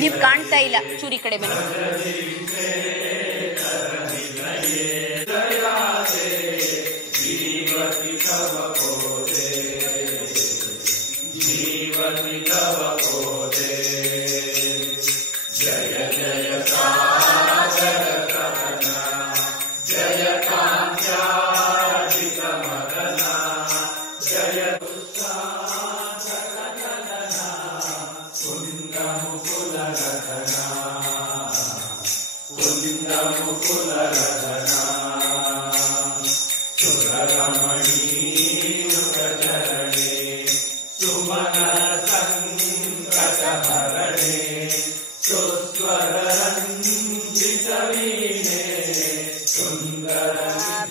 ನೀವು ಕಾಣ್ತಾ ಇಲ್ಲ, ಚೂರಿ ಕಡೆ ಬನ್ನಿ.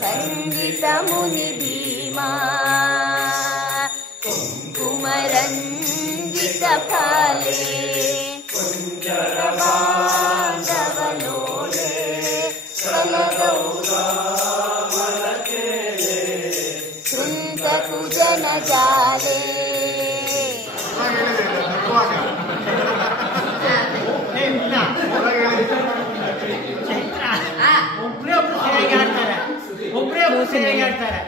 पंडित मुनि भीमा कुंकुमरंजित फाले कुंजरबांधवलोले कलगौरावलकेले सुंदकुजन जाले ಒಬ್ಬರೇ ಸರಿಯಾಗಿ ಆಡ್ತಾರೆ.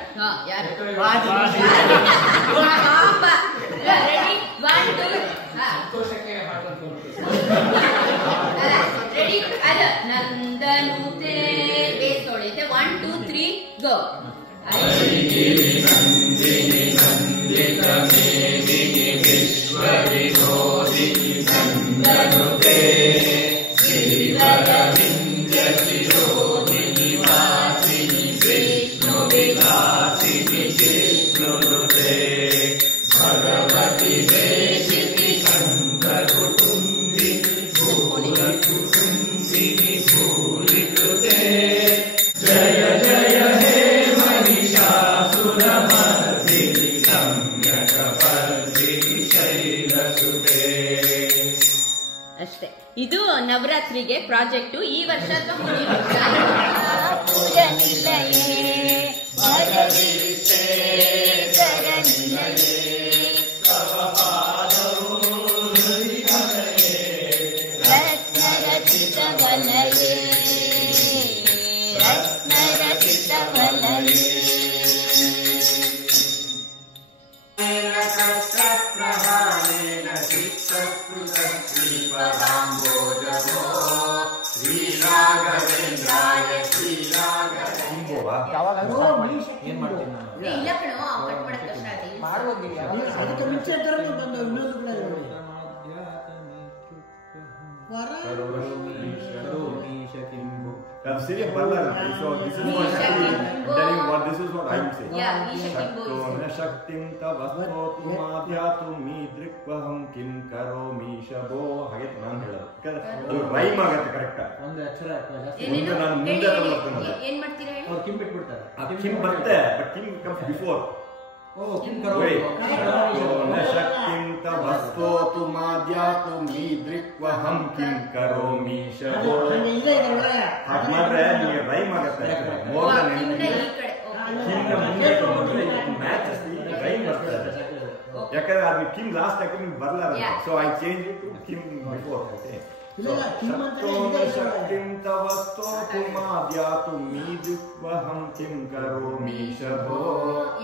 ನಂದನುತೆ ಬೇಸ್ ತೊಳಿತೆ 1 2 3 ಗೋ. ನಂದಿನಿ ನಂದಿತ ಮೇದಿನಿ ವಿಶ್ವ ವಿನೋದಿನಿ ನಂದನುತೆ ಶ್ರೀವರವಿಂದ್ಯ ಶಿರೋದಿನಿ ವಾಸಿನಿ ವಿಷ್ಣು ವಿಲಾಸಿನಿ ವಿಷ್ಣುನುತೆ ಭಗವತಿ ದೇಶಿನಿ ಕಂದ ಕುಟುಂಬಿನಿ ಭೂಲ ಕುಟುಂಬಿನಿ ಭೂಲಿಕೃತೆ ಜಯ ಜಯ ಹೇ महिषासुरमर्दिनि सम्यकपर्दिनि शैलसुते. ಅಷ್ಟೇ. ಇದು ನವರಾತ್ರಿಗೆ ಪ್ರಾಜೆಕ್ಟ್. ಈ ವರ್ಷ ಅಥವಾ ಮುಂದಿನ ವರ್ಷ रत्नरचित वलये रत्नरचित वलये सहस्रप्रहारेण शिक्षस्कृतश्रीपदाम्बोजमो श्रीराघवेन्द्राय ಏನ್ ಮಾಡ್ತೀನಿ ನಾನು? ಇಲ್ಲ ಕಣೋ, ಕಟ್ ಮಾಡಕ್ ಕಷ್ಟ ಆಗಿದೆ. ಅದಕ್ಕೆ ಮುಂಚೆ ಥರನೇ ಬಂದ ಇನ್ನೊಂದು ಕೂಡ ನೋಡಿ. I'm saying Ballari. So this is what I'm telling you. What this is what I'm saying. Shakto shaktim tavastotu madhyatum midrikvaham kim karomi shabo. ಹಾಗೆ ನಾನು ಹೇಳೋದು ಅದು ರೈಮ್ ಆಗುತ್ತೆ ಕರೆಕ್ಟ್. ಒಂದು ಅಕ್ಷರ ಮುಂದೆ ನಾನು ಮುಂದೆ ತಗೊಳ್ತೀನಿ. ಏನ್ ಮಾಡ್ತೀರಾ ಹೇಳಿ? ಅವ್ರು ಕಿಮ್ ಬಿಟ್ಬಿಡ್ತಾರೆ. ಕಿಮ್ ಬರುತ್ತೆ ಬಟ್ ಕಿಮ್ ಕಮ್ಸ್ ಬಿಫೋರ್. ಓ ಕಿಮ್ ಕರೋ ಶಕ್ತಿಂ ತವಸ್ತೋತು ಮಾದ್ಯಾತು ಮೀದ್ರಿಕ್ವಹಂ ಕಿಂ ಕರೋಮಿ ಶಬೋ. ಇದೆ ಒಳಗೆ ಹಾಗೆ ಮಾಡ್ರೆ ನಿಮಗೆ ರೈಮ್ ಆಗುತ್ತೆ. ಮೋರ್ ದನ್ ಈ ಕಡೆ ಕಿಮ್ ಮುಂದೆ ಮ್ಯಾಚ್ ರೈಮ್ ಬರ್ತದೆ. ಯಾಕಂದ್ರೆ ಅದು ಕಿಮ್ ಲಾಸ್ಟ್ ಯಾಕಂದ್ರೆ ನಿಮ್ಗೆ ಬರಲ್ಲ Yeah. So I change it to Kim before okay ಇಲ್ಲ, ಇಲ್ಲ, ಕಿಮ್ ಅಂತಾನೆ ಶಕ್ತೋ ಇದೆ ನ ಇವಾಗ. ಶಕ್ತಿಂ ತವ ಸ್ತೋತುಂ ಆದ್ಯಾತು ಮೀದಿಕ್ವಹಂ ಕಿಂ ಕರೋಮಿ ಶಭೋ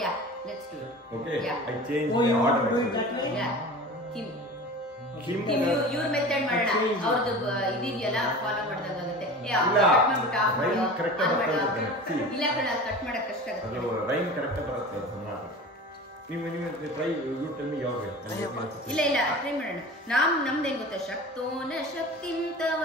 Yeah, let's do it. Okay Yeah. I change Oh, the you want to do order it that way? Yeah. Kim. Kim ಇವ್ರ method ಮಾಡೋಣ. Change. ಅವ್ರದ್ದು ಇದೆಯಲ್ಲ ಫಾಲೋ ಮಾಡ್ದಂಗಾಗುತ್ತೆ. ಇಲ್ಲ, ರೈಮ್ correct ಆಗಿ ಬರ್ತಾ ಇರುತ್ತೆ. See. ಇಲ್ಲ ಕಣ ಕಟ್ ಮಾಡಕ್ ಕಷ್ಟ ಆಗುತ್ತೆ. ಅದು ರೈಮ್ ಕರೆಕ್ಟ್ ಬರುತ್ತೆ ಅದು ಮಾತು ನೀವು ಟ್ರೈ ಯು ಟೆಲ್ ಮಿ ಯಾವ ವೇ ಇಲ್ಲ ಟ್ರೈ ಮಾಡೋಣ. ನಮ್ದೇನ್ ಗೊತ್ತಾ ಶಕ್ತೋನ ಶಕ್ತಿಂ ತವ